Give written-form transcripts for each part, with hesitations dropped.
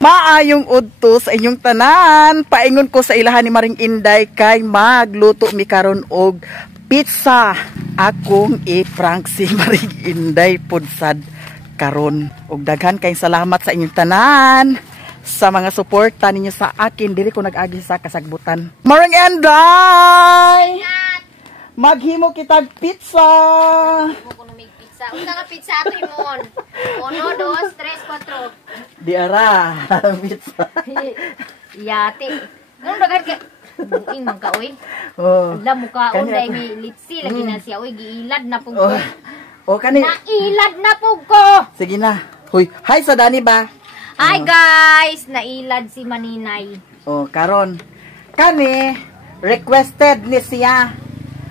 Maayong udto sa inyong tanan. Paingon ko sa ilahan ni Maring Inday kay magluto mi karon og pizza. Akong i-prank si Maring Inday pudsad karon. Og daghan kay salamat sa inyong tanan sa mga suporta ninyo sa akin. Dili ko nag-agi sa kasagbutan. Maring Inday! Maghimo kitag pizza. Unsa ka pizza ato imon? 1, 2, 3, 4. Di ara pizza. Yati. Nung dagan ka buing man ka oy. Oh. Alam mo ka unday may litsi lagi na siya oy giilad na pug ko. Oh kani. Nailad na pug ko. Sige na. Hoy, hi sa Dani ba? Hi guys, nailad si Maninay. Oh, karon. Kani requested ni siya.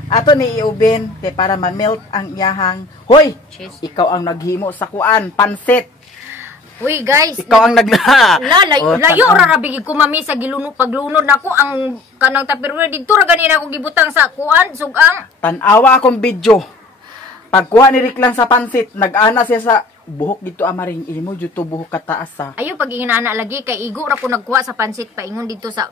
Ato ni iubin kay para ma-melt ang iyahang. Hoy, Cheese. ikaw ang naghimo sa kuan, pansit. Uy guys, Ikaw ang nagla. layo ra rabigi ko mami sa giluno paglunod nako ang kanang Tupperware dito ra ganina ako gibutang sa kuan sugang. Tan-awa akong video. Pagkuha ni Rick lang sa pansit, nag-ana siya sa buhok dito amaring imo juto buhok kataas sa. Ayo pag inana lagi kay igo ra ko nagkuha sa pansit paingon dito sa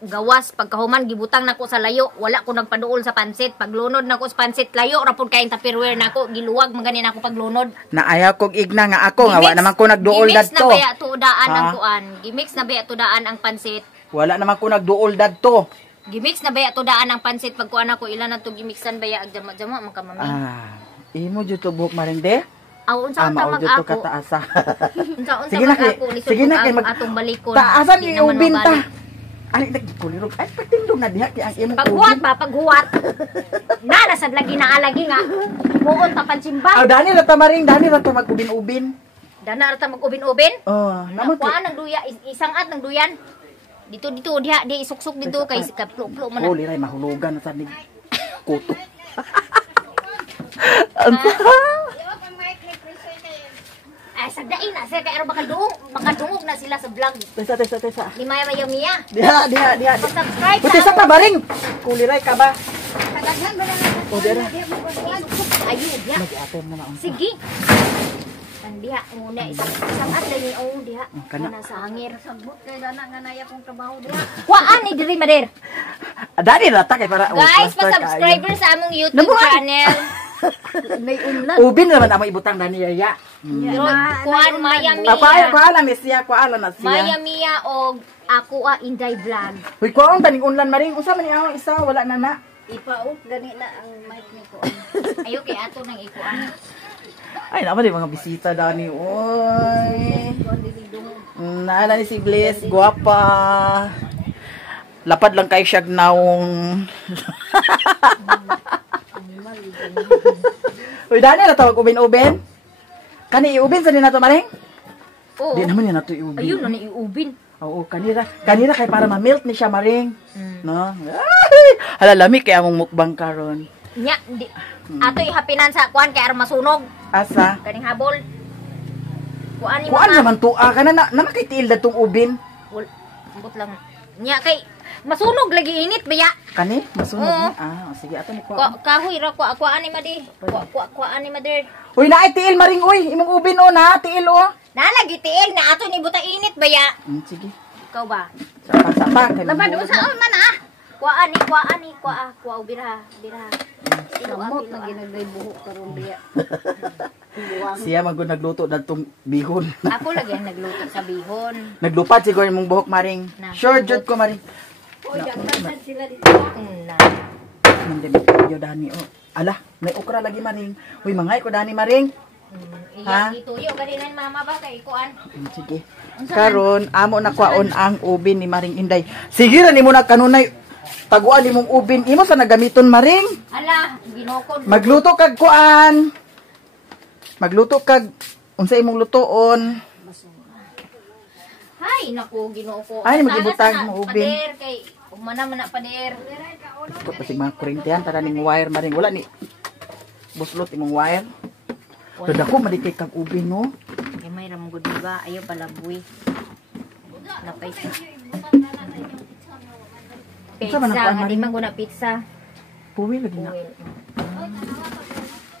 gawas pagkahuman gibutang nako sa layo wala ko nagpaduol sa pansit paglunod nako sa pansit layo ra pud kay Tupperware nako giluwag man ganin ako paglunod. Naayaw kog igna nga ako nga wa naman ko nagduol dadto. Gimix na baya tudaan ang kuan. Gimix na baya tudaan ang pansit. Wala naman ko nagduol dadto. Gimix na baya tudaan ang pansit pagkuan ako ilan na to gimixan baya ag jama-jama man ka mami. Imo juto buhok maring de? Unsa unta mag ako? Kataasa. Unsa Sige na kay. Sige na kay atong balikon. Taasan ni ubin ta. Ali nagkulirog. Ay patindog na diha kay ang imong paghuwat ba paghuwat. Na nasad lagi na alagi nga. Muon ta pansimba. Dani ra ta maring, dani ra ta mag-ubin-ubin. Dana ra ta mag-ubin-ubin? Naman kuan nang duya isang at nang duyan. Dito diha di isuksok dito kay kaplo-plo man. Oh, liray mahulugan sa ni kuto. Ay, sagdain na. Sige, kaya makadungog na sila sa vlog. Tesa. Di Maya Miya. Diha. Subscribe Puti sa pa baring. Kuliray ka ba? Tagaghan ba na lang? O, dira. Ayun, diha. Mag-i-atem na naon. Sige. Diha, muna. Isang at lang yung diha. Kana sa hangir. Sagbot kay dana nga naya kong trabaho diha. Kuhaan ni diri mader. Dani ra ta kay para. Guys, pa-subscriber sa among YouTube channel. May unlan. Ubin naman amo ibutang Dani yaya. Kuan Maya Miya. Kuan ni siya, kuan na siya. Maya Miya og ako Inday Vlog. Uy, kuan taning unlan maring usa man ni ang isa wala na na. Ipaot gani na ang mic ni ko. Ayo kay ato nang ikuan. Ay, naman yung mga bisita, Dani. Uy. Naala ni si Bliss. Guwapa. Lapad lang kay siya naong. Uy, Dani, natawag ubin-ubin? Kani iubin sa din na ito, Maring? Oo. Di naman yun na ito iubin. Ayun, na iubin. Oo, kanira kay para ma-melt ni siya, Maring. No? Ay, halalami kaya mong mukbang karon. Nya, ato ihapinan sa kuan kay aron masunog. Asa? Kaning habol. Kuan ni Kuan naman tuwa ka na kay tiil datong ubin. Ambot lang. Nya kay masunog lagi init baya. Kani? Masunog ni? Sige ato ni kuan. Kahoy ra kuan ni madi. Kuan ni mader. Uy, naay tiil Maring uy, imong ubin o na, tiil o. Na lagi tiil na ato ni buta init baya. Sige. Ikaw ba? Sapa kay. Labad usaon man Kuan ni ubira. Kamot na ginagday buhok karon diya. Siya magud nagluto dadtong bihon. Ako lagi ang nagluto sa bihon. Naglupad siguro imong buhok Maring. Sure jud ko Maring. Oy, dagdagan sila dito. Nandito yo Dani oh. Ala, may okra lagi Maring. Uy, mangay ko Dani Maring. Iya dito yo ganina ni mama ba kay kuan. Sige. Karon amo na kwaon ang ubin ni Maring Inday. Sige ra nimo na kanunay taguan nimong ubin. Imo sa nagamiton Maring? Ala, ginokod. Magluto kag kuan. Magluto kag unsa imong lutoon? Hay, naku, Ginoo ko. Ay, magibutang mo ubin. Pader kay umana man na pader. Ito pa si mga kurintihan tara ning wire Maring wala ni. Buslot imong wire. Dadako mali kay kag ubin no. Kay may ram gud ba ayo pala buwi. Napay. Pizza, nga di man ko na pizza. Puwi lagi na.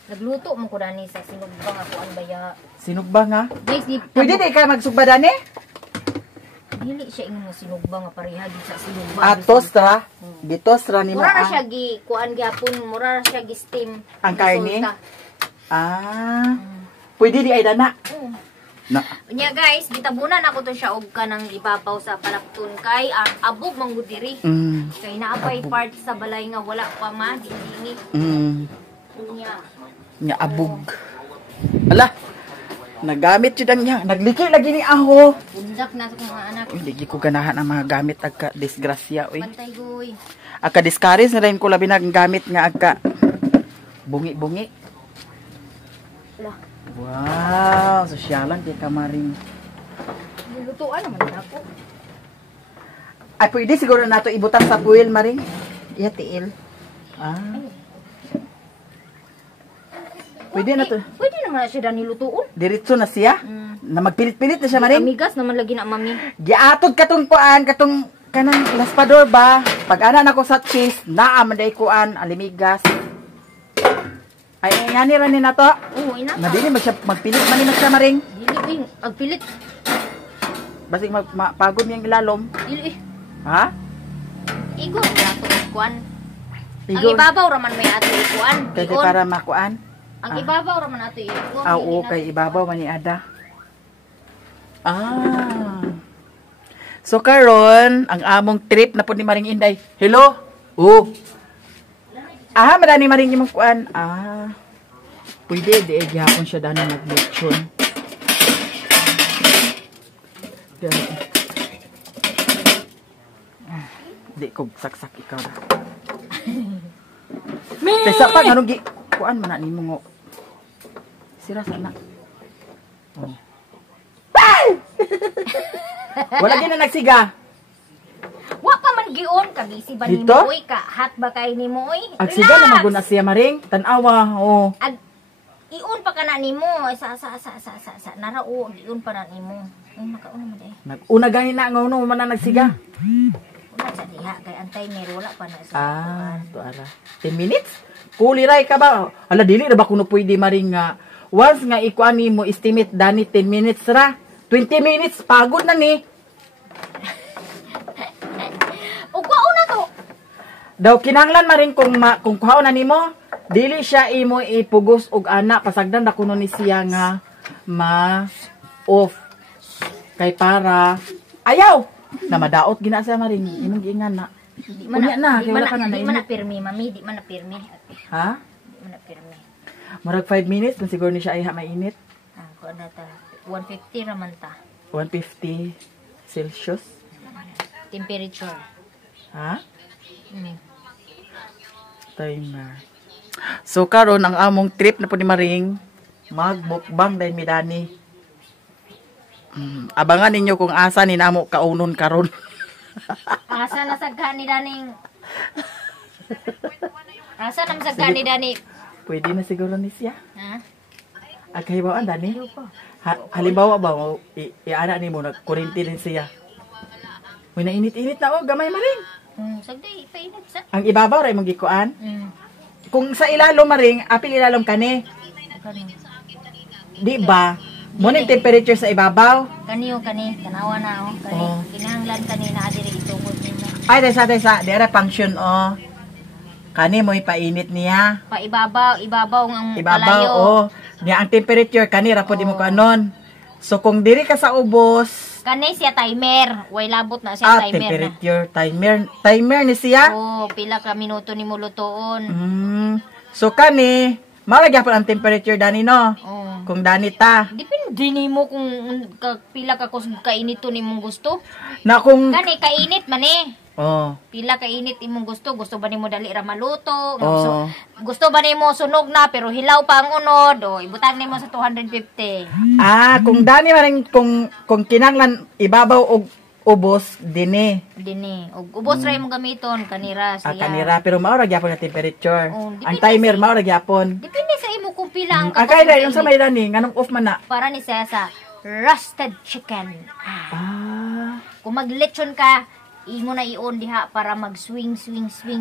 Nagluto mo ko dani sa sinugbang ako ang baya. Sinugbang ha? Guys, di Pwede di ka magsugba dani? Dili siya ingon nga sinugba nga pareha gid sa sinugba. Atos ra. Bitos ra ni mo. Mura na siya gi kuan gyapon, mura na siya gi steam. Ang karne? Resulta. Pwede di ay dana. Na. Unya guys, gitabunan ako to siya og kanang ibabaw sa palakton kay abog manggod diri. Kay naapay part sa balay nga wala pa man dingi. Unya. Nya abog. Ala. Nagamit jud ang niya. Nagliki lagi ni aho. Bundak na sa mga anak. Uy, ligi ko ganahan ang mga gamit agka disgrasya uy. Bantay goy. Agka discourage na rin ko labi na ang gamit nga agka bungi-bungi. Lah. Wow, sosyalan kay kamaring. Nilutuan naman ako. Ay, pwede siguro nato ibutang sa puwil, maring. Iya, tiil. Pwede na to. Pwede naman na siya dani lutuon. Diretso na siya. Na magpilit-pilit na siya, maring. Amigas naman lagi na mami. Giatod katong kuan, katong kanang laspador ba? Pag ana nako sa cheese, naa man day kuan, alimigas. Ay, ngani ra ni nato. Oo, ina. Madili magpilit man ni siya, maring. Dili wing agpilit. Basig pagod niyang ilalom. Dili. Ha? Igo na to kuan. Ang Igon. ibabaw raman may ato kuan. Kaya para makuan. Ang ibabaw raman ato igo. Oo, kay ibabaw man ni ada. So karon ang among trip na po ni Maring Inday. Hello? Oh. Madani Maring imong kuan. Pwede di gihapon siya dani nag-lechon. Di ko saksak ikaw na. Tesa pa anong gi kuan man na nimo ngo. Sira sana. Oh. Wala gina nagsiga. Wa pa man gion ka busy ba Dito? nimo oy ka hat ba kay nimo oy? Agsiga na maguna siya maring tan-awa. Oh. Iun pa kana nimo sa narao iun pa na nimo. Makauna mo day. Nag-una gani na ngono man na nagsiga. Wala sa diha kay antay meron wala pa na sa. To ara. 10 minutes? Kuliray ka ba? Ala dili ra ba kuno pwede maring nga once nga ikuan mo estimate dani 10 minutes ra. 20 minutes pagod na ni. Ug kwauna to. Daw kinahanglan maring kung kuhaon na nimo, dili siya imo ipugos og ana pasagdan na kuno ni siya nga ma-off. Kay para ayaw na madaot gina siya maring imong giingan na. Di man Kay wala ka na di man na nainit. pirmi mami, di man na pirmi. Ha? Di man na pirmi. Murag 5 minutes kung siguro ni siya ay mainit. Ko na ta 150 raman ta 150 Celsius. temperature. Ha? Timer. So karon ang among trip na po ni Maring magbukbang dahil midani. Abangan ninyo kung asa ni namo kaunon karon. Asa na sagka ni daning Asa na sagka ni dani? Pwede na siguro ni siya. Ha? Agkahibawaan dani. Halimbawa ba iana ni mo nagkurinti din siya. Uy, nainit-init na gamay Maring. Sagday painit sa. Ang ibabaw ray mong gikuan. Kung sa ilalom Maring, apil ilalom kani. Di ba? Mo ning temperature sa ibabaw. Kaniyo kani, tanawa na oh. Kani, kinahanglan kani na diri itungod nimo. Ay, desa, dera function oh. Kani mo ipainit niya. Pa ibabaw ang Ibabaw kalayo. oh. Niya ang temperature kani ra po di mo kanon. So kung diri ka sa ubos, Kani siya timer. Way labot na siya timer. Temperature timer ni siya. Oh, pila ka minuto nimo lutoon. So kani, mao gyapon ang temperature dani no. Oh. Kung dani ta. Depende nimo kung pila ka kainito nimong gusto. Na kung Kani kainit man eh. oh. Pila ka init imong gusto? Gusto ba nimo dali ra maluto? Oh. Gusto ba nimo sunog na pero hilaw pa ang unod? O ibutang nimo sa 250. Kung dani man kung kinanglan ibabaw og ubos dinhi. Dini. Og ubos ra imong gamiton kanira siya. Kanira pero mao ra gyapon ang temperature. Oh, Ang timer mao ra gyapon. Depende sa imo kung pila ang Kay dai sa may dani nganong off man na. para ni siya sa roasted chicken. Kung maglechon ka, imo na ion diha para mag-swing.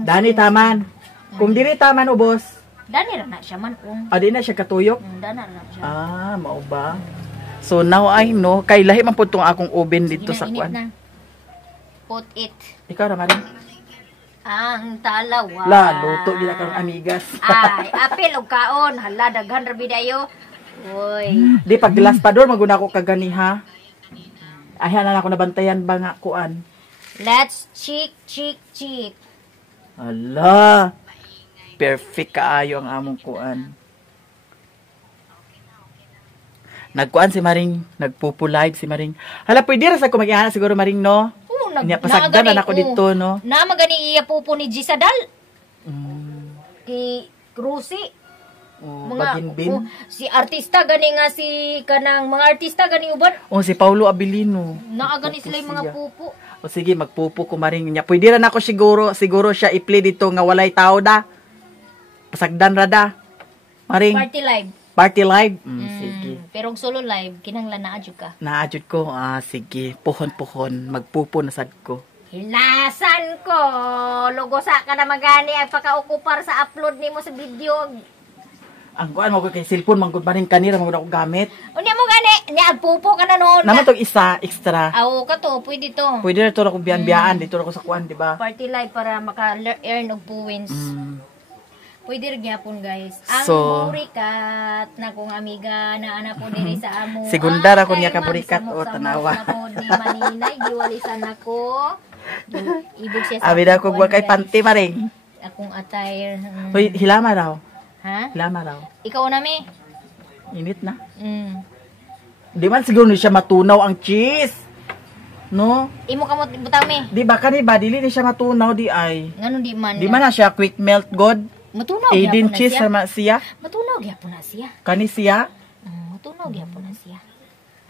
Dani taman. Kung diri taman ubos, Dani ra na siya man. di na siya katuyok. Dana ra na siya. Mao ba? So now I know kay lahi man pud tong akong oven dito sa Init kwan. na. put it. Ikaw na maring. Ang talawa. La, luto gila kang amigas. Ay, apil og kaon. Hala, daghan rabi dayo. Uy. Di pag laspador maguna ko kagani ha. Ayan na ako nabantayan ba nga kuan. Let's cheek. Ala. Perfect kaayo ang among kuan. Nagkuan si Maring, nagpupu-live si Maring. Hala, pwede ra sa ko mag-ihana siguro Maring, no? Niya pasagdan na ako dito, no? Na magani iya pupo ni Gisadal. Mm. Ki Cruci. Baginbin. Si artista gani nga si kanang mga artista gani uban. Si Paulo Abilino. Naa gani sila yung mga pupo. O sige, magpupo ko Maring niya. Pwede ra na ako siguro siya i-play dito nga walay tao da. Pasagdan ra da. Maring. Party live? Sige. Pero solo live, kinahanglan na adyo ka. Naadjud ko. Sige. Puhon. Magpupo na sad ko. Hilasan ko. Lugosa ka na magani ang pagka-okupar sa upload nimo sa video. Ang kuan mo ko kay cellphone manggod Maring kanira manggod ako gamit. Unya mo gani, nya agpupo ka na noon. Naman tong isa extra. Aw ka to, pwede to. Pwede na to ako biyan-biyaan dito ako sa kuan, di ba? Party live para maka-earn og points. Pwede rin gyapon guys. Ang So, burikat na kong amiga na ana po diri sa amo. Segundar ako niya ka burikat o tanawa. Ako di maninay giwalisan ako. Ibig siya Abi daw ko kay panty Maring. akong attire. Hoy, hilama raw. Ha? Hilama raw. Ikaw na mi. Init na. Mm. Di man siguro ni siya matunaw ang cheese. No? Imo kamot butang mi. Di ba kani ba dili ni siya matunaw di ay. Ngano di man? Di man na siya quick melt god. Matunaw Aiden gyapon na cheese siya. sama siya. Matunaw gyapon na siya. Kani siya. Matunaw gyapon na siya.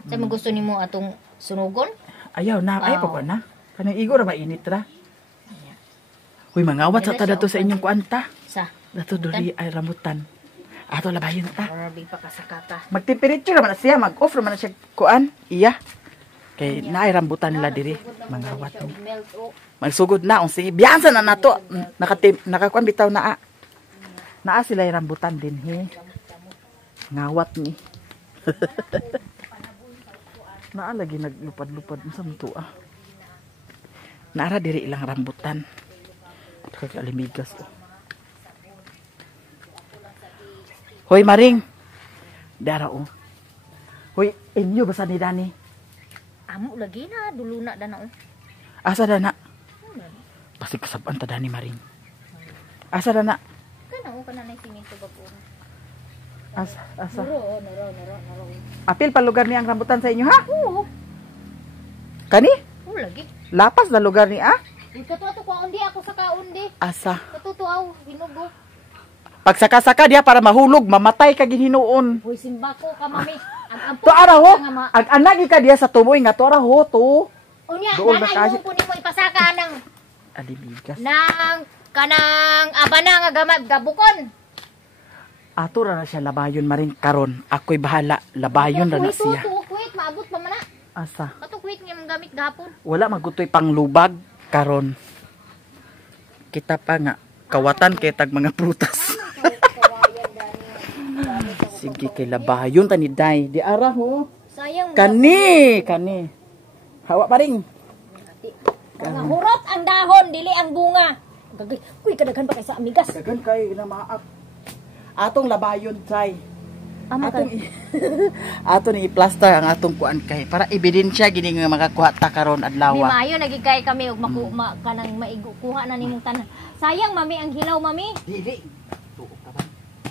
Sa mo gusto nimo atong sunugon? Ayaw na, ay pa na. Kanang igo ra mainit ra. Hoy, mangawat sa tada to sa inyong kuanta. Sa Dato duri ay rambutan. Ato labayon ta. Arabi pa kasakata. Mag-temperature naman na siya, mag-off naman na siya kuan. Iya. Kay naay rambutan nila diri. Mangawat ni. Melt o. Magsugod na, sige. Biyansa na nato. Nakakuan bitaw naa. Naa sila yung rambutan din, he. Ngawat ni. Naa lagi naglupad-lupad. Masa mo to, Naara diri ilang rambutan. Kag-alimigas, Hoy, Maring. Dara, Hoy, inyo basa ni Dani? Amo lagi na, dulo na dana o. Asa dana? Pasti kasaban ta Dani, Maring. Asa dana? Kana o kana na siminto bago. Asa? Naro. Apil pa lugar ni ang rambutan sa inyo, ha? Oo. Kani? Oo lagi. Lapas na lugar ni, Katuto ko undi ako sa kaundi. Asa? Katuto aw hinugo. Pag saka-saka diya para mahulog, mamatay ka ginhinuon. Hoy simbako ka mami. Ang To ara ho, ag anagi ka diya sa tumoy nga to ara ho to. Unya, Doon ba nanay kasi- mo po nimo ipasaka ng Alimigas. kanang abana nga gamag gabukon. Ato ra na siya labayon Maring karon. Ako'y bahala, labayon ra na siya. Kuwit, maabot pa man na. Asa? Kato kuwit nga mong gamit gapon. Wala magutoy panglubag karon. Kita pa nga kawatan kay tag mga prutas. Sige kay labayon tani day. Di ara ho. Sayang mo. Kani. Hawa pa ring. Mga hurot ang dahon, dili ang bunga. Gagay, kuy kadaghan pa kay sa amigas. Dagan kay na maak. Atong labayon try. Ama ka. Ato ni i-plaster ang atong kuan kay para ebidensya gini nga makakuha ta karon Di adlaw. maayo nagigay kami og kanang maigukuha na nimong tanan. Sayang mami ang hilaw mami. Dili.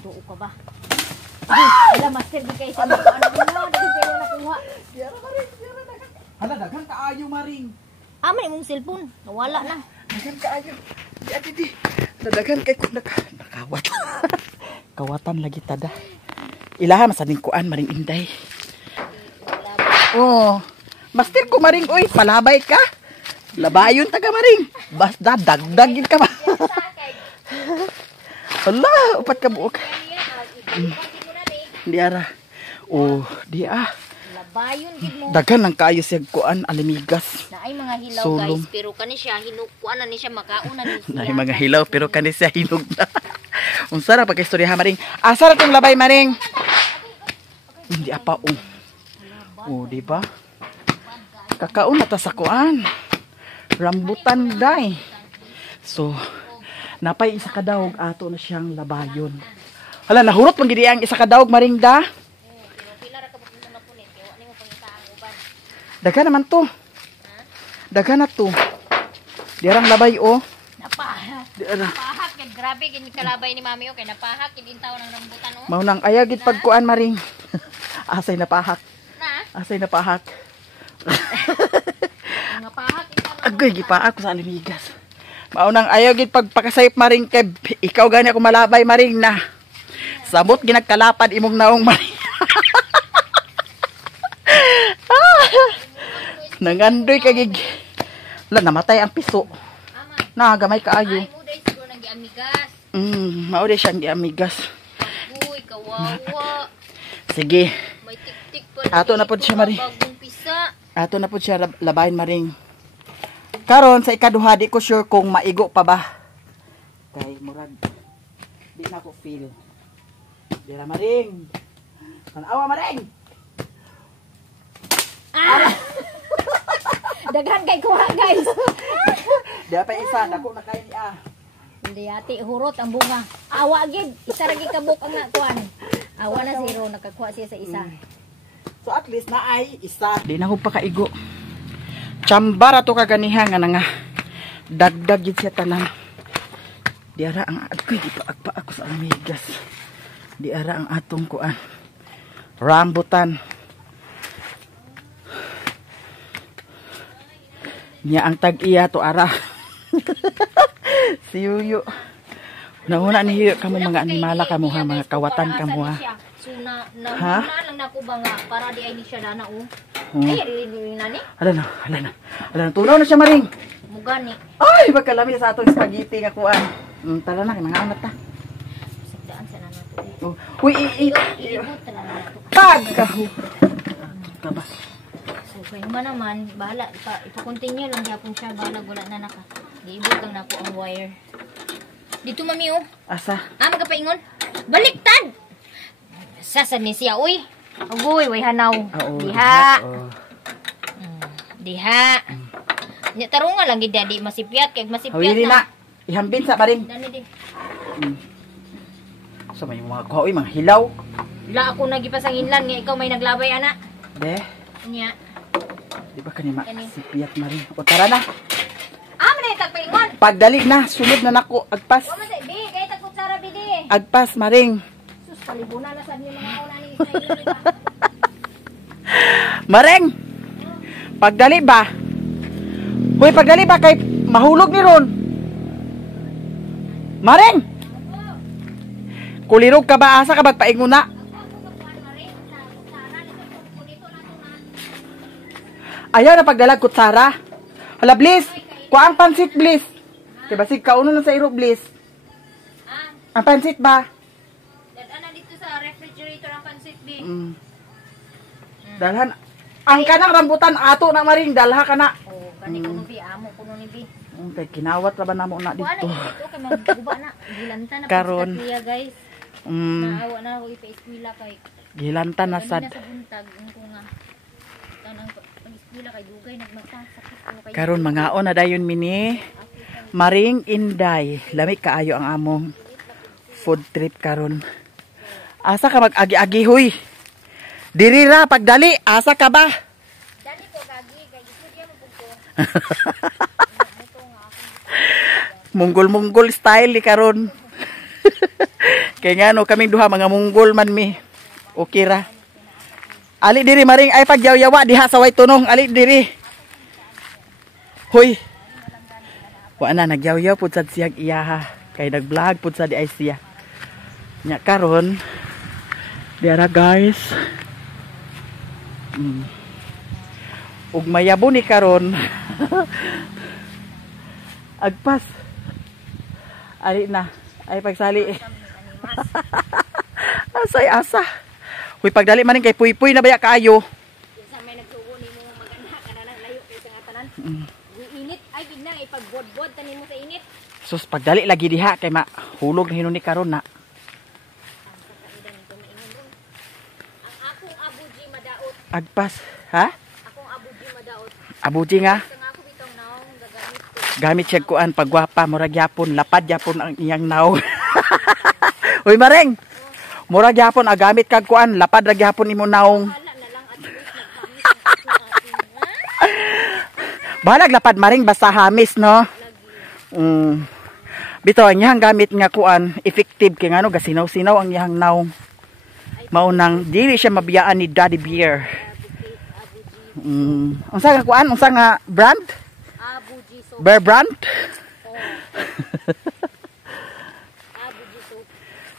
Tuo ka ba? Wala master di kay sa ano hilaw, di kay nakuha. Hala dagan kaayo Maring. Ama imong cellphone, nawala na. Dagan kaayo. Di. Dagan kay kun nakawat. Kawatan lagi tada. Ilaha masaning kuan Maring Inday. Oh, master ko Maring oy, palabay ka. Labayon taga Maring. Basta dagdagin ka ba? Hala, upat ka buok. Di ara. Oh, di Labayon gid mo. Daghan ang kaayo siya kuan alimigas. Na ay mga hilaw Sulong. guys, pero kani siya hinukuan na ni siya makauna ni. Na mga hilaw pero kani siya hinog na. Unsa ra pagka-istorya ha Maring? Asa ra tong labay Maring? Hindi apa Oh, di ba? Kakaon na ta sa kuan. Rambutan day. So, napay isa ka dawg ato na siyang labayon. Hala, nahurot man gidi ang isa ka dawg maring da. Daga naman to. Daga na to. Diarang labay oh. Napahak. Diara. Napahak. Grabe, kini kalabay ni mami o. Kaya napahak. Kinintaw ng rambutan o. Maunang ayagid pagkuan maring. Asay napahak. Na? Asay napahak. Mga pahak. Agay, gipaak ko sa alimigas. Maunang ayagid pagpakasayop maring kay ikaw gani ako malabay maring na. Sabot ginagkalapad imong naong maring. Nangandoy kagig. Wala, namatay ang piso. Na, gamay kaayo. Ay, mo dahil siguro nang giamigas. Mauday siyang giamigas. Uy, kawawa. Sige. May tik-tik pa. Ato na po siya, Mari. Bagong pisa. Ato na po siya labayin maring. Karon sa ikaduha, di ko sure kung maigo pa ba. Kay murag. Di na ko feel. Dira maring. Tanawa maring. Daghan kay kuha, guys. Di pa isa, dako na kayo niya. Hindi ati, hurot ang bunga. Awa, gid. Isa ragi kabuk ang nakuan. Awa na zero, nakakuha siya sa isa. So at least na ay isa. Di na ko pa kaigo. Chambara to kaganihan nga nga. Dagdag yun siya tanan. Di ara ang ako'y di pa agpa ako sa amigas. Di ara ang atong kuan. Rambutan. Nya ang tag-iya to ara. Si Yuyo. Una-una ni Yuyo kamo mga animala kamo ha, mga kawatan kamo ha. So na lang nako ba nga para di ay ni siya dana o. Ay rin na ni. Ala na. Tunaw na siya maring. Mugani. Ay, magkalami sa atong spaghetti nga kuan. Tala na, nangangat ta. Sigdaan sa nato. Oh. Uy, Ibot na nato. pagkahu. Kaba. So kayo man naman, bahala ipa-continue lang gyapon siya, bahala wala na naka. Giibot lang nako ang wire. Dito mami oh. Asa? Magapaingon. Baliktad. Sasa ni siya uy. Ugoy, way hanaw. Diha. Diha. Nya tarunga lang gid di masipyat kay masipyat Hawili na. Ihambin sa maring. Dani di. So may mga kuha, mga hilaw. La ako nagipasanginlan nga ikaw may naglabay ana. Be, Nya. di ba kanima sipiat maring? O tara na. Man ay tagpaingon. Pagdali na, sunod na nako. Agpas. Wa man say bi kay tagkutsara bi di. Agpas maring. Sus palibuna na sad ni mga una ni Maring. Pagdali ba? Hoy, pagdali ba kay mahulog ni ron? Maring. Kulirog ka ba asa ka magpaingon na? Ayaw na pagdalag kutsara. Hala, Bliss. Kuha ang pansit, Bliss. Kaya basig kauno na sa iro, Bliss. Ang pansit ba? Dadaan dito sa refrigerator ang pansit bi. Dalhan. Ang kanang rambutan ato na maring. Dalha ka na. Oh, kani kuno bi amo kuno ni bi. Kay kinawat ra ba namo na Kuha dito. na dito kay magguba na. Gilanta na Karon. pa sa guys. Naawa na ako ipa-eskwela kay. Gilanta na sad. Sa buntag ko nga. Tanang pag-eskwela kay dugay nagmagsakit ko kay. Karon mangaon na dayon mini. Maring Inday. Lami kaayo ang among food trip karon. Asa ka mag-agi-agi huy? Diri ra pagdali, asa ka ba? Dali ko gagi kay istorya mo pugko. Munggol-munggol style ni karon. Kaya nga no, kaming duha mga munggol man mi. Okay ra. Ali diri maring ay pagyaw-yawa diha sa way tunong. Ali diri. Hoy. Wa na nagyaw-yaw pud sad siyang iyaha. Kay nag-vlog pud sa di ay siya. Nya karon. Diara guys. Ug mayabo ni karon. Agpas. Ali na. Ay pagsali. Asay asa. Huy pagdali man kay puy-puy na baya kaayo. Sa may nagsugo nimo maganda kana nang layo kay sa tanan. Init ay gid nang ipagbod-bod tanin mo sa init. Sus pagdali lagi diha kay mahulog na hinuni karon na. Ang akong abuji madaot. Agpas, ha? Akong abuji madaot. Abuji nga. Sa nga ako bitong naong gagani Gamit siya kuan pagwapa murag yapon lapad yapon ang iyang naong. Uy maring. Murag yapon gamit kag kuan lapad ra gyapon imo naong. Balag lapad maring basta hamis no. Bitaw ang iyang gamit nga kuan effective kay ngano gasinaw-sinaw ang iyang naong. Maunang dili siya mabiyaan ni Daddy Bear. Unsa nga kuan? Unsa nga brand? Bear brand?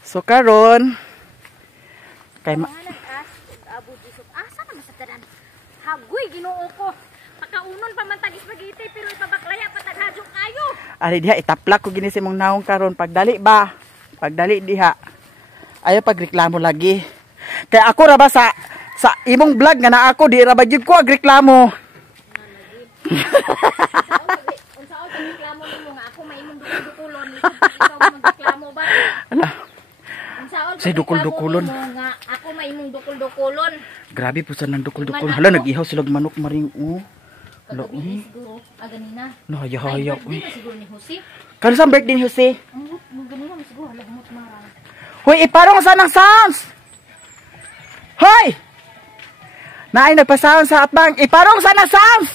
So karon kay asa na masatadan? Hagoy Ginoo ko. Pakaunon pa man tag spaghetti pero ipabaklaya pa tag hadyo kayo. Ali diha itaplak ko gini sa imong naong karon pagdali ba? Pagdali diha. Ayo pagreklamo lagi. Kay ako ra ba sa imong vlog nga na ako di ra ba jud ko agreklamo. Unsaon pag reklamo nimo nga ako may imong dukul-dukulon ikaw magreklamo ba? Ala. Unsaon Say dukul-dukulon nga ako may imong dukul-dukulon. Grabe po sa nang dukul-dukul. Hala nag-ihaw sila manok maring Hala Siguro ganina. No haya-haya Siguro ni Jose. Kano sa birthday ni Jose? Ang ganina siguro halagmot mara. Hoy iparong sa nang sounds. Hoy! Naay nagpa-sound sa atbang. Iparong sa nang sounds.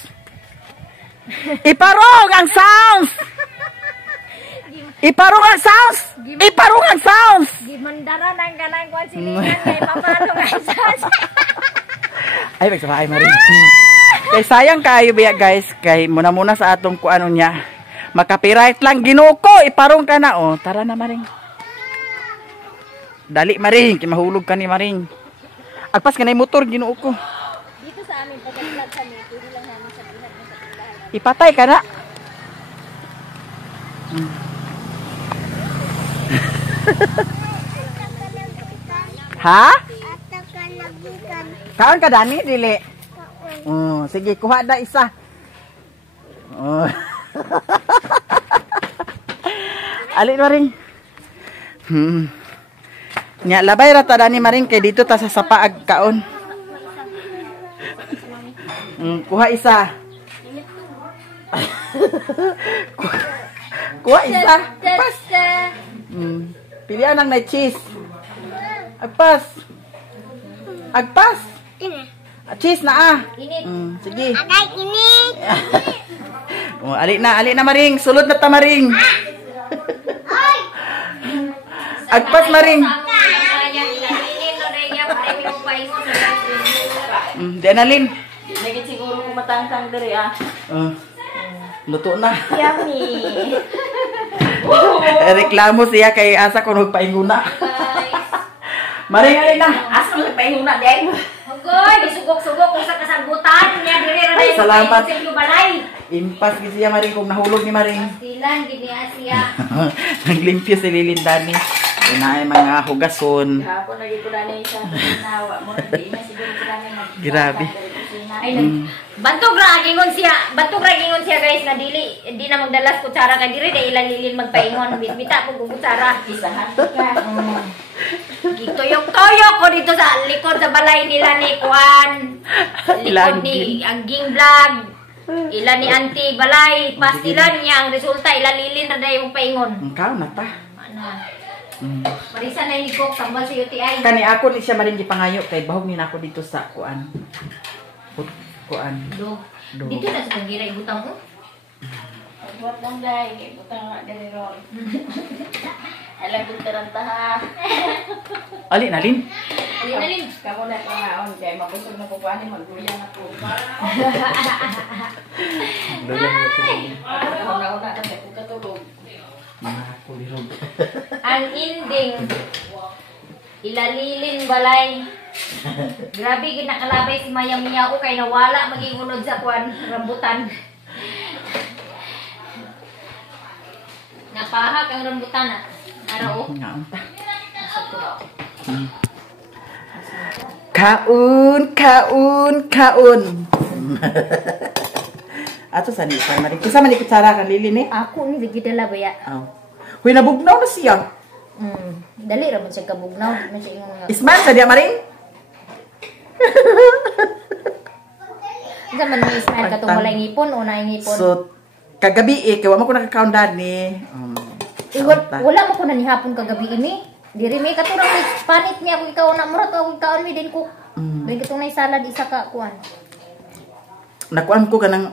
Iparong ang sounds. Iparong ang sounds. Iparong ang sounds. Gimandara nang ganang kwan silingan kay papalo nga sounds. Ay magsama ay marin. Kay sayang kayo biya guys. Kay muna sa atong kuano niya. Makapiright lang Ginoo ko. Iparong ka na Tara na maring. Dali maring. Kay mahulog ka ni maring. Agpas ka na yung motor Ginoo ko. Dito sa amin pagka-vlog kami, pwede lang namin sa bihat ng kapitbahay. Ipatay ka na. Ha? Kaon ka Dani dili. Sige kuha da isa. Ali maring. Nya labay ra ta Dani maring kay dito ta sa sapaag kaon. Kuha isa. Kuha isa. Pas. Pilihan ang na cheese. Agpas. Agpas. Cheese na Init. Sige. Agay init. Ali na maring. Sulod na ta maring. Agpas maring. Di analin. Nagit siguro kung matangtang diri Luto na. Yummy. Reklamo siya kay asa ko nagpainguna. Maring alin na. Asa mo painguna di? Hugoy, gisugok-sugok kung sa kasagutan niya diri ra Ay, salamat. sa inyo balay. Impas gid siya maring kung nahulog ni maring. Silan gid ni Asia. Naglimpyo si Lilindani. Inaay mga hugason. Hapon lagi ko dani sa nawa mo di na siguro sila mag. Grabe. Ay bantog ra gingon siya guys na di na magdalas kutsara kay diri dai ilan lilin magpaingon bita po kutsara Isahan ka. Gitoyok-toyok ko dito sa likod sa balay nila ni Juan. Likod ni Angging Vlog. Ilan ni Auntie Balay. Pastilan niya ang resulta ilan lilin na dai mong paingon. Kao na ta. Ano? Marisa na ni Kok tambal sa UTI. Kani ako ni siya maring gipangayo kay bahog ni nako dito sa kuan. Do. Dito na sa pagiray butang ko. Buat lang dai, butang nga diri ron. Alam kong tarantaha. Ali nalin. Alin. Kamu na pangaon kay mapusog na ko ani maguyang ako. Una-una na ko katulog. Ako lirog. Ang ending ilalilin balay. Grabe ginakalabay si Mayang Miyao kay nawala magigunod sa kuan rambutan. Napahak ang rambutan Araw. Ngaon ta. Kaun. Ato sa ni pa maring. Kusa man ikutsara kan lili ni? Ako ni gidala baya. Huy nabugnaw na siya. Dali ra man siya kabugnaw, man siya ingon nga. Isman sa dia maring. Zaman ni Ismail katong walay ngipon o naay ngipon. So Kagabi kaya wala mo ko nakakaon dani. Wala mo ko na nihapon kagabi ini. Diri may katurang may panit niya ako ikaw na murot ako ikaw mi din ko. May kitong nay salad isa ka kuan. Nakuan ko kanang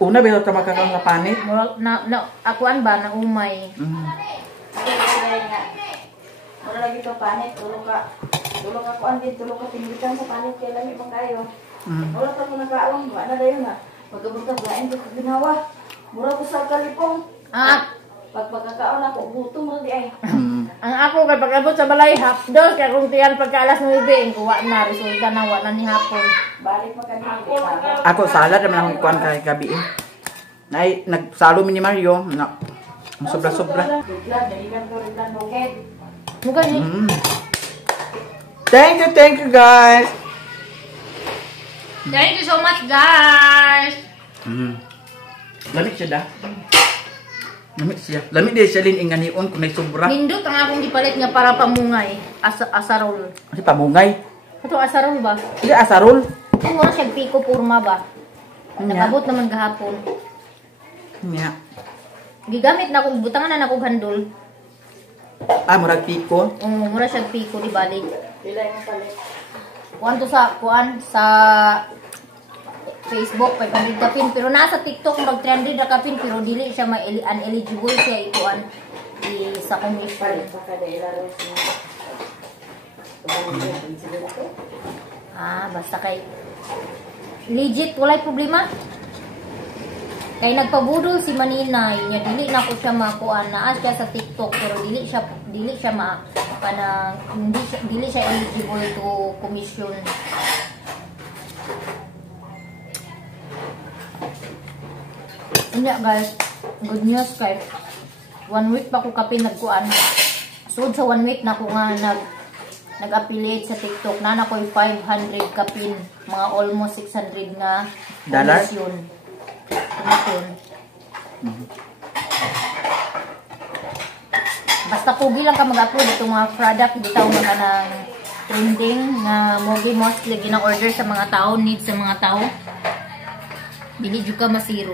una ba ta makakaon nga panit? Murag na akuan ba na umay. Wala lagi ka panit, tulong ka kuan din, tulong ka tinggitan sa panit kay lami pang kayo. Wala ta ko nakaawang ba na dayon na. Pagkabuntag lain ko ginawa. Mura ko sa kalipong. Pagkakaon ako gutom ra di ay. Ang ako kay pag-abot sa balay hapdos kay kung tiyan pagka alas 9 kuha na resulta na wa na ni hapon. Balik pa kanina. Ako salad naman akong kuan kay gabi. Nay nagsalo mi ni Mario na sobra-sobra. Mugay ni. Thank you guys. Thank you so much guys. Lamig siya da. Lamig din siya lin inganion kung may sobra. Nindot ang akong gipalit nga para pamungay. Asarol. Kasi pamungay. Ito asarol ba? Hindi asarol. Ang oras siya piko purma ba? Nakabot naman gahapon. Nya. Gigamit na akong butangan na akong handol. Murag piko. Mura siya piko di balik. Dila yung palit. Kuan to sa Facebook 500 kapin pero nasa TikTok mag 300 na kapin pero dili siya uneligible siya ikuan sa commission. Basta kay legit walay problema. Kay nagpabudol si Maninay nya dili na ko siya makuan naa siya sa TikTok pero dili siya dili siya eligible to commission. Unya guys, good news kay 1 week pa ko kapin nagkuan. So sa 1 week na ko nga nag-affiliate sa TikTok na nakoy 500 kapin, mga almost 600 nga dollar. Commission. Basta pugi lang ka mag-upload itong mga product dito mga ng trending na mogi mostly gina-order sa mga tao, needs sa mga tao. Dili jud ka masiro.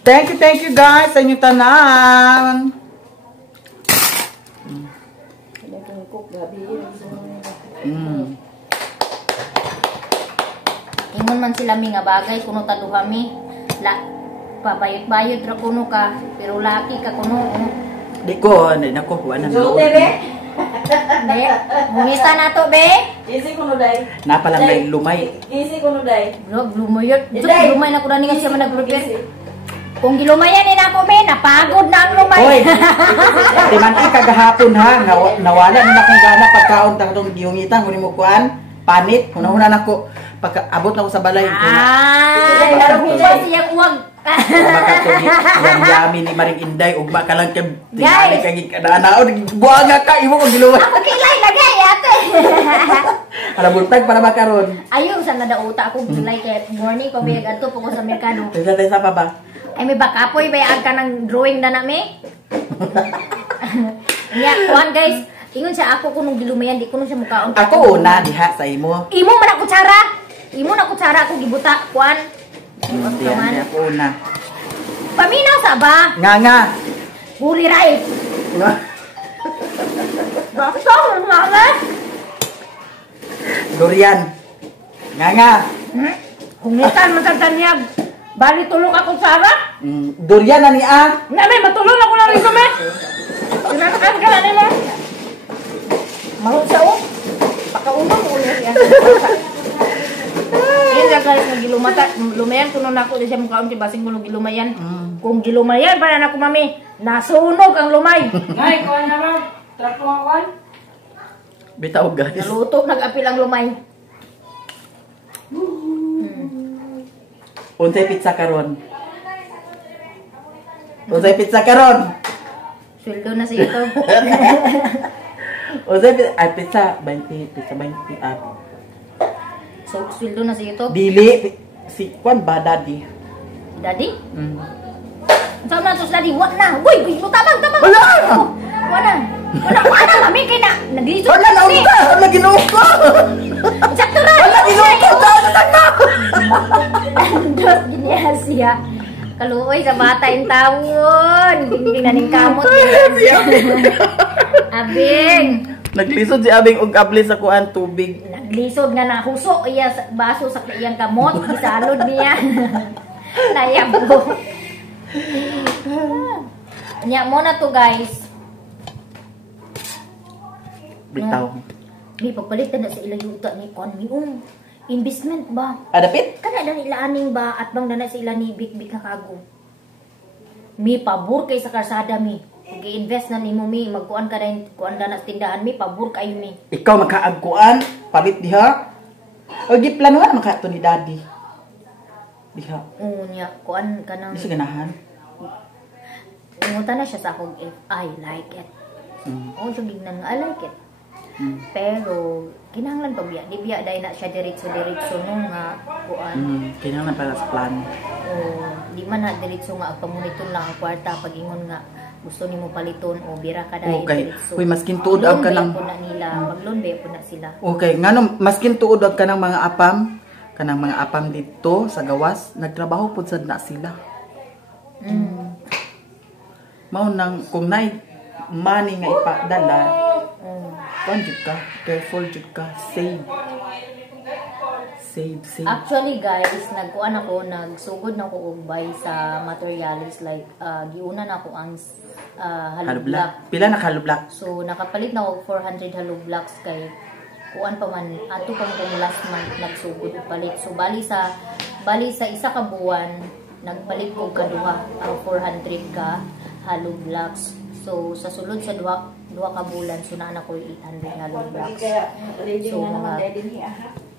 Thank you guys sa inyong tanan. Ingon man sila mi nga bagay kuno taduha mi. Pabayot-bayot ra kuno ka pero laki ka kuno. Di ko, nako, wala na. So, bebe. Be, mumista na to be. Easy kuno day. Napalang may lumay. Easy kuno day. Vlog lumayot. Lumay na ko na nga siya man nag-prepare. Kung gilumayan ni nako be, napagod na ang lumay. Hoy. Di man kagahapon ha, nawala na akong gana pagkaon tang giyungitan kunin mo kuan, panit. Una-una nako pagka-abot na ko sa balay. Ay, laro ko siya uwag. Yang yami ni Maring Inday ugma ka lang kay tingali kay kadanaon buanga ka imo ko giluwa. Ako kilay lagay ate. Ala buntag para makaron. Ayun sa nadauta ako gilay kay morning pa biyag adto po ko sa merkado. Tesa pa ba? Ay may bakapoy bayag ka ng drawing na nami. Nya kuan guys, ingon siya ako kunong gilumayan di kuno siya mukaon. Ako una diha sa imo. Imo man ako tsara. Imo na kutsara ako gibuta kuan. Diyan ako una. Paminaw sa ba? Nga. Puri right. Basta nga. Durian. Nga. Hungitan man sa tanyag. Bali tulong ako tsara. Durian na ni Nami matulong ako lang ito me. Sinatakan ka na nila. Mahal sa o. Pakaunong ulit yan. Yan guys, lumayan kuno na ako di siya mukhaon kay basing kuno gilumayan. Kung gilumayan para na ko mami, nasunog ang lumay. Ngay, kuan naman. Trapo nga kuan. Bitaw guys. Naluto nag-apil ang lumay. Unsay pizza karon? Unsay pizza karon? Sweldo na siya ito. Unsay pizza 20 up. So, sweldo na siya ito. Dili si kwan ba daddy? Daddy? Saan na tos daddy? Wala na. Uy, tabang. Wala! Wala, mami, kaya na. Nag-iisip Wala na unta! Wala ginuok ko! Sakto na! Wala ginuok ko! Wala na! Diyos, niya siya. Kaluoy sa bata yung tawon. Dingding na ning kamot. Abing. Naglisod si Abing og abli sa kuan tubig. Naglisod nga na huso iya sa baso sa iyang kamot. Gisalod niya. Nayabo. Nya mo na to guys. Bitaw. Di pagpalit na sa ilang yuta ni kon mi investment ba? Adapit? Kana na nila aning ba at bang dana sa ila ni big-big na kago. Mi pabor kay sa karsada mi. Gi-invest na nimo mi magkuan ka din kuan dana sa tindahan mi pabor kayo mi. Ikaw magkaagkuan, palit diha. O giplanuhan man to ni daddy. Diha. Nya kuan kanang Bisa ganahan. Ingutan na siya sa akong if I like it. O gignan nga I like it. Pero kinahanglan pa biya, di biya dahil na siya diretso no nga kuan. Kinahanglan pala sa plan. O di man na diretso nga pamonitor lang ang kwarta pag ingon nga gusto nimo paliton o bira ka dahil Okay. diretso. Uy, maskin tuod ang kanang na nila, maglon ba po na sila. Okay, ngano maskin tuod ang kanang mga apam dito sa gawas, nagtrabaho pud sad na sila. Mao nang kung nay money nga ipadala, kuan jud ka, careful jud ka, save. Actually guys, nagsugod na ko og buy sa materials like giuna na ko ang hollow block. Pila na hollow block? So nakapalit na og 400 hollow blocks kay kuan pa man ato pa kung last month nagsugod og palit. So bali sa isa ka buwan nagpalit ko kaduha ang 400 ka hollow blocks. So sa sulod sa duha ka bulan so naa na ko 800 hollow blocks. So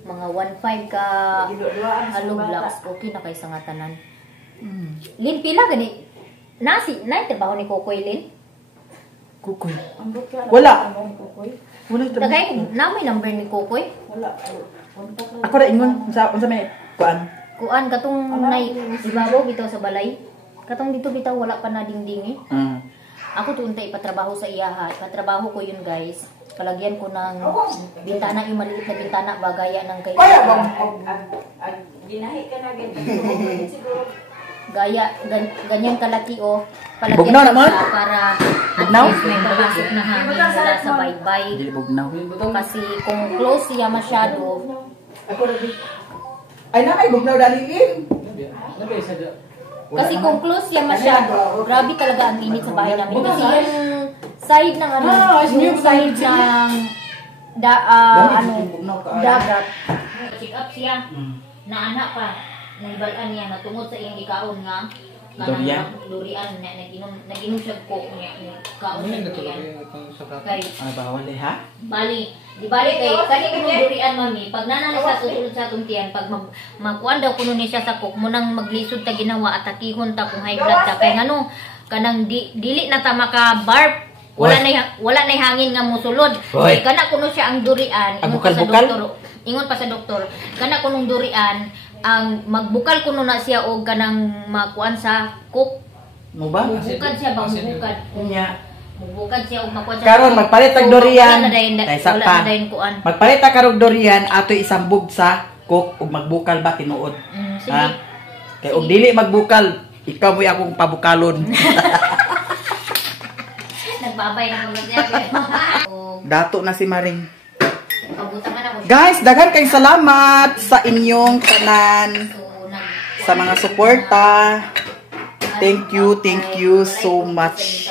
mga 1.5 ka hollow blocks okay na kay sa nga tanan. Lin pila gani nasi nay trabaho ni Kokoy Lin? Kukoy. Wala. Wala Tagay namay number ni Kokoy? Wala. Ako ra ingon unsa may kuan? Kuan katong nay ibabaw bitaw sa balay. Katong dito bitaw wala pa na dingding Ako tuon tay ipatrabaho sa iyaha. Ipatrabaho ko yun guys. Kalagyan ko ng bintana, yung maliit na bintana bagaya ng kay. Ginahi ka na ganyan. Siguro. Gaya ganyan kalaki palagyan Bugnaw naman? siya para Bugnaw? may papasok na hangin mula sa baybay. Dili bugnaw. Kasi kung close siya masyado, Ay na ay bugnaw dalilin. kasi kung close siya masyado, grabe talaga ang init sa bahay namin. Kasi yung side ng yung side ng dagat. Check up siya. Naana pa. Naibalan niya na tungod sa iyang ikaon nga. Durian na nag-inom siya ko niya. Kaon siya durian. Kay bawal ha? Di bali kay kani kuno durian mami pag nanana sa tusulod sa atong tiyan pag magkuan daw kuno ni siya sa cook mo nang maglisod ta ginawa at takihon ta kung high blood ta kay ngano kanang dili na ta maka barf wala na hangin nga mosulod kay kana kuno siya ang durian ingon pa sa doktor kana kunong durian ang magbukal kuno na siya og kanang makuan sa cook mo ba? bukad siya bang bukad Nya. Bukad siya og makuha Karon magpalit tag durian. Kaysa pa. Magpalit ta karog durian ato isambog sa cook ug magbukal ba tinuod. Ha? Kay og dili magbukal, ikaw mo akong pabukalon. Nagbabay na mo niya. Dato na si Maring. Pabutan na mo. Guys, daghan kay salamat sa inyong tanan sa mga suporta. Thank you so much.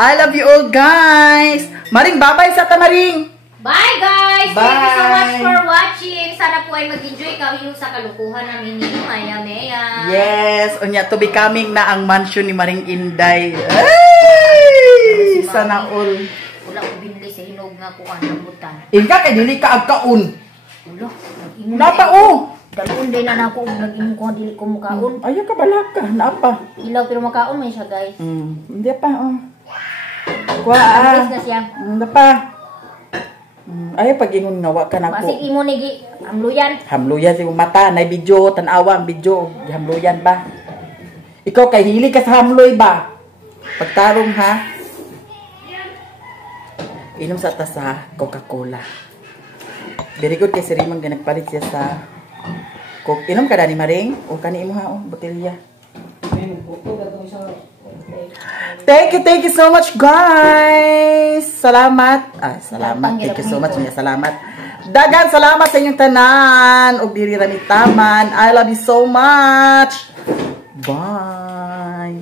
I love you all guys. Maring babay sa tamaring. Bye guys. Bye. Thank you so much for watching. Sana po ay mag-enjoy kayo sa kalukuhan namin ni Maya Mea. Yes, unya to becoming na ang mansion ni Maring Inday. Ay! Sana all. Wala ko binili sa hinog nga kuan ng butan. Ika kay dili ka agkaon. Ulo. Napa Dalun din na ako nag-inom ko dili ko mukaon. Ayaw ka balaka, napa. Ilaw pero makaon man siya guys. Hindi pa Kuha Alis na siya. Napa. Ayaw pag ingon nga wa ka na ko. Masig imo nigi amluyan. Hamluyan si mata na video, tanawa ang video, hamluyan ba? Ikaw kay hili ka sa hamloy ba? Pagtarong ha. Inom sa tasa Coca-Cola. Very good kay si Raymond nagpalit siya sa Kung inom ka dani maring o kani imo ha botelya. Thank you so much guys. Salamat. Salamat. Thank you so much. Salamat. Dagan salamat sa inyong tanan ug diri ra mi taman. I love you so much. Bye.